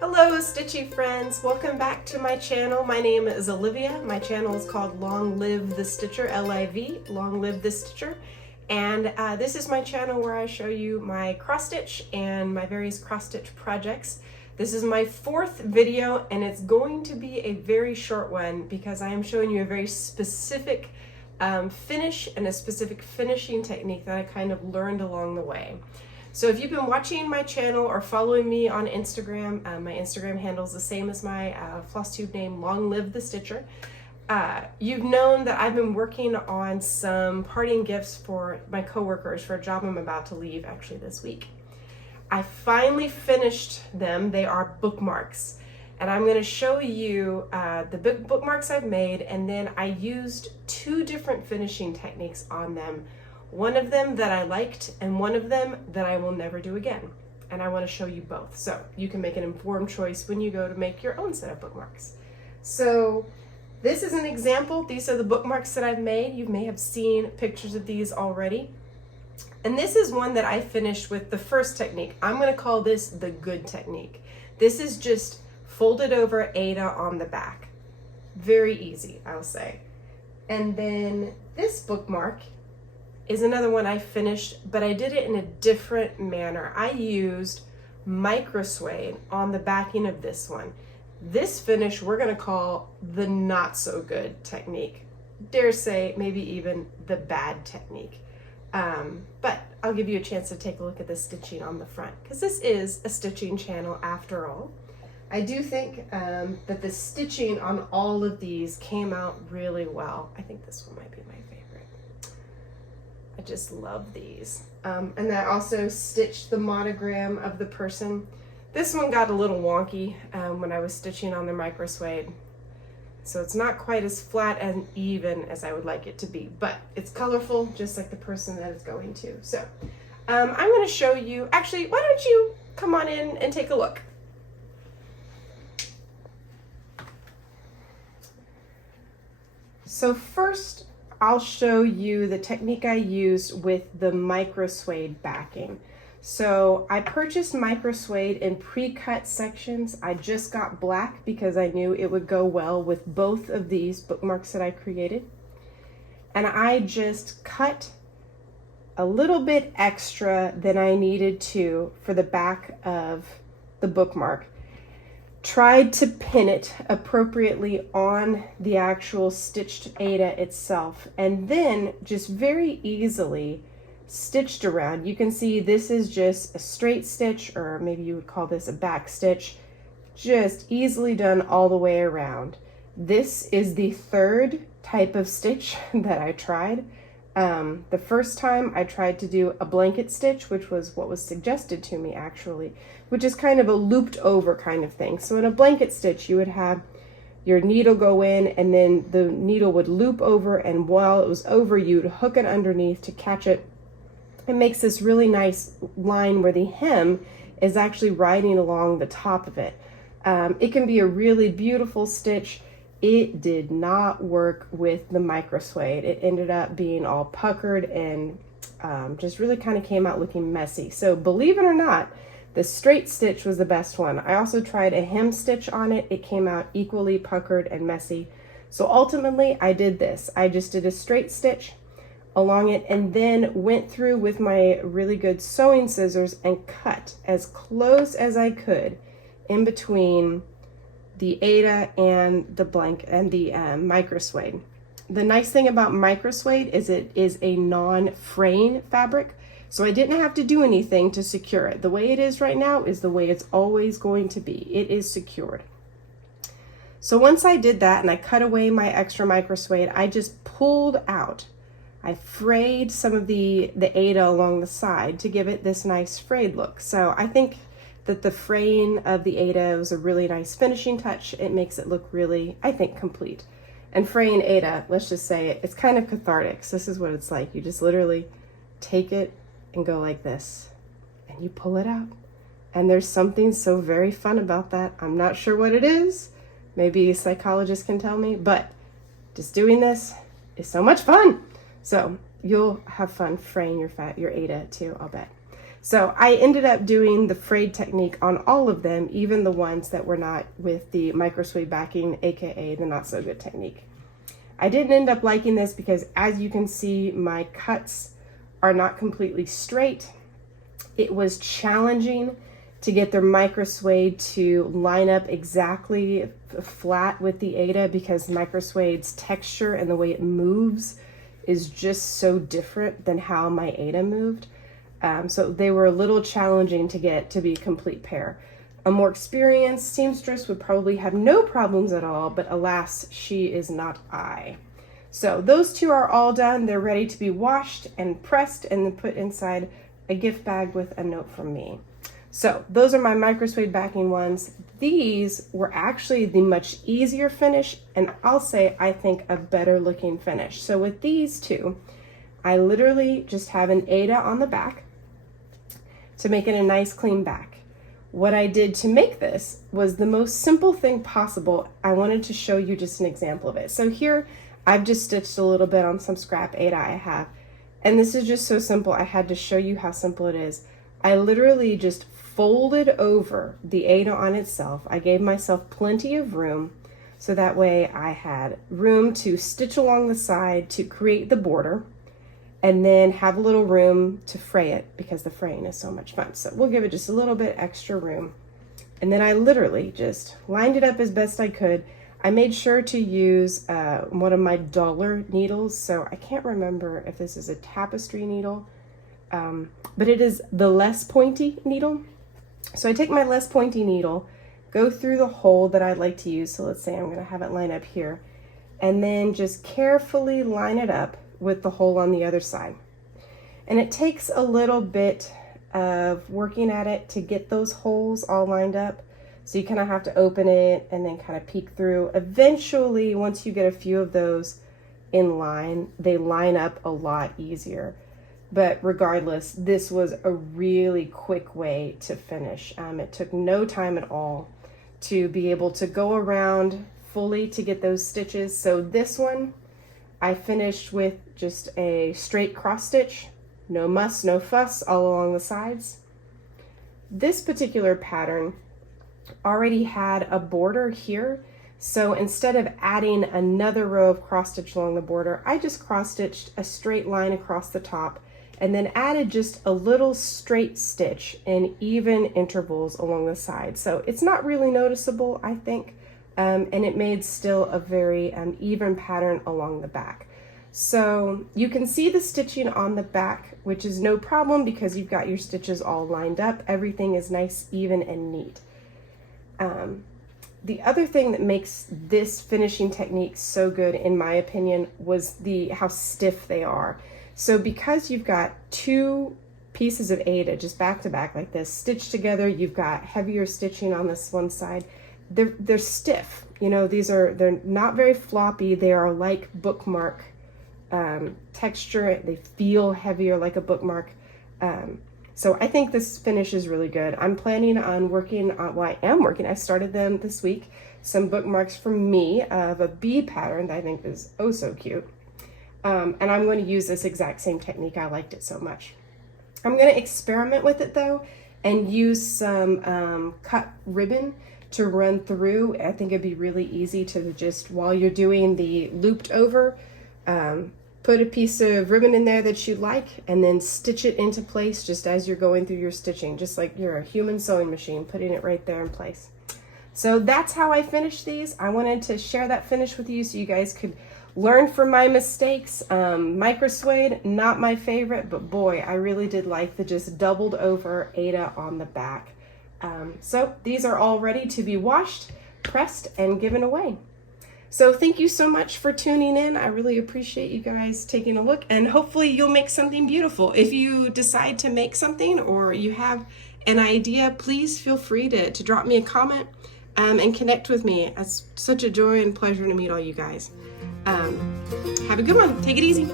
Hello stitchy friends, welcome back to my channel. My name is Olivia. My channel is called Long Live the Stitcher, L-I-V, Long Live the Stitcher. And this is my channel where I show you my cross stitch and my various cross stitch projects. This is my fourth video and it's going to be a very short one because I am showing you a very specific finish and a specific finishing technique that I kind of learned along the way. So if you've been watching my channel or following me on Instagram, my Instagram handle is the same as my Flosstube name, Long Live the Stitcher. You've known that I've been working on some parting gifts for my coworkers for a job I'm about to leave actually this week. I finally finished them. They are bookmarks. And I'm going to show you the bookmarks I've made, and then I used two different finishing techniques on them. One of them that I liked and one of them that I will never do again. And I want to show you both so you can make an informed choice when you go to make your own set of bookmarks. So this is an example. These are the bookmarks that I've made. You may have seen pictures of these already. And this is one that I finished with the first technique. I'm going to call this the good technique. This is just folded over Aida on the back. Very easy, I'll say. And then this bookmark is another one I finished, but I did it in a different manner. I used microsuede on the backing of this one. This finish we're gonna call the not so good technique. Dare say maybe even the bad technique. But I'll give you a chance to take a look at the stitching on the front because this is a stitching channel after all. I do think that the stitching on all of these came out really well. I think this one might be my favorite. I just love these. And I also stitched the monogram of the person. This one got a little wonky when I was stitching on the microsuede. So it's not quite as flat and even as I would like it to be, but it's colorful just like the person that it's going to. So I'm gonna show you, actually, why don't you come on in and take a look. So first, I'll show you the technique I used with the microsuede backing. So I purchased microsuede in pre-cut sections. I just got black because I knew it would go well with both of these bookmarks that I created. And I just cut a little bit extra than I needed to for the back of the bookmark. Tried to pin it appropriately on the actual stitched Aida itself, and then just very easily stitched around. You can see this is just a straight stitch, or maybe you would call this a back stitch, just easily done all the way around. This is the third type of stitch that I tried. The first time I tried to do a blanket stitch, which was what was suggested to me actually, which is kind of a looped over kind of thing. So in a blanket stitch, you would have your needle go in and then the needle would loop over, and while it was over, you'd hook it underneath to catch it. It makes this really nice line where the hem is actually riding along the top of it. It can be a really beautiful stitch. It did not work with the microsuede. It ended up being all puckered and just really kind of came out looking messy. So believe it or not, the straight stitch was the best one. I also tried a hem stitch on it. It came out equally puckered and messy. So ultimately I did this. I just did a straight stitch along it and then went through with my really good sewing scissors and cut as close as I could in between the Aida and the microsuede. The nice thing about microsuede is it is a non-fraying fabric, so I didn't have to do anything to secure it. The way it is right now is the way it's always going to be. It is secured. So once I did that and I cut away my extra microsuede, I just pulled out. I frayed some of the Aida along the side to give it this nice frayed look. So I think that the fraying of the Aida was a really nice finishing touch. It makes it look really, I think, complete. And fraying Aida, let's just say it's kind of cathartic. So this is what it's like. You just literally take it and go like this, and you pull it out. And there's something so very fun about that. I'm not sure what it is. Maybe a psychologist can tell me, but just doing this is so much fun. So you'll have fun fraying your Aida too, I'll bet. So I ended up doing the frayed technique on all of them, even the ones that were not with the microsuede backing, aka the not so good technique. I didn't end up liking this because, as you can see, my cuts are not completely straight. It was challenging to get the microsuede to line up exactly flat with the Aida because microsuede's texture and the way it moves is just so different than how my Aida moved. So they were a little challenging to get to be a complete pair. A more experienced seamstress would probably have no problems at all, but alas, she is not I. So those two are all done. They're ready to be washed and pressed and then put inside a gift bag with a note from me. So those are my microsuede backing ones. These were actually the much easier finish, and I'll say I think a better looking finish. So with these two, I literally just have an Aida on the back to make it a nice clean back. What I did to make this was the most simple thing possible. I wanted to show you just an example of it. So here I've just stitched a little bit on some scrap Aida I have, and this is just so simple. I had to show you how simple it is. I literally just folded over the Aida on itself. I gave myself plenty of room so that way I had room to stitch along the side to create the border, and then have a little room to fray it because the fraying is so much fun. So we'll give it just a little bit extra room. And then I literally just lined it up as best I could. I made sure to use one of my dollar needles. So I can't remember if this is a tapestry needle, but it is the less pointy needle. So I take my less pointy needle, go through the hole that I'd like to use. So let's say I'm gonna have it line up here, and then just carefully line it up with the hole on the other side. And it takes a little bit of working at it to get those holes all lined up. So you kind of have to open it and then kind of peek through. Eventually, once you get a few of those in line, they line up a lot easier. But regardless, this was a really quick way to finish. It took no time at all to be able to go around fully to get those stitches. So this one, I finished with just a straight cross stitch, no muss, no fuss, all along the sides. This particular pattern already had a border here, so instead of adding another row of cross stitch along the border, I just cross stitched a straight line across the top and then added just a little straight stitch in even intervals along the side. So it's not really noticeable, I think. And it made still a very even pattern along the back. So you can see the stitching on the back, which is no problem because you've got your stitches all lined up. Everything is nice, even, and neat. The other thing that makes this finishing technique so good, in my opinion, was how stiff they are. So because you've got two pieces of Aida just back to back like this, stitched together, you've got heavier stitching on this one side. They're stiff, you know. They're not very floppy. They are like bookmark texture. They feel heavier like a bookmark. So I think this finish is really good. I'm planning on working on, well, I am working, I started them this week, some bookmarks from me of a bee pattern that I think is oh so cute. And I'm going to use this exact same technique. I liked it so much. I'm going to experiment with it though and use some cut ribbon to run through. I think it'd be really easy to just, while you're doing the looped over, put a piece of ribbon in there that you like and then stitch it into place just as you're going through your stitching, just like you're a human sewing machine, putting it right there in place. So that's how I finished these. I wanted to share that finish with you so you guys could learn from my mistakes. Microsuede, not my favorite, but boy, I really did like the just doubled over Aida on the back. So these are all ready to be washed, pressed, and given away. So thank you so much for tuning in. I really appreciate you guys taking a look, and hopefully you'll make something beautiful. If you decide to make something or you have an idea, please feel free to drop me a comment and connect with me. It's such a joy and pleasure to meet all you guys. Have a good one. Take it easy.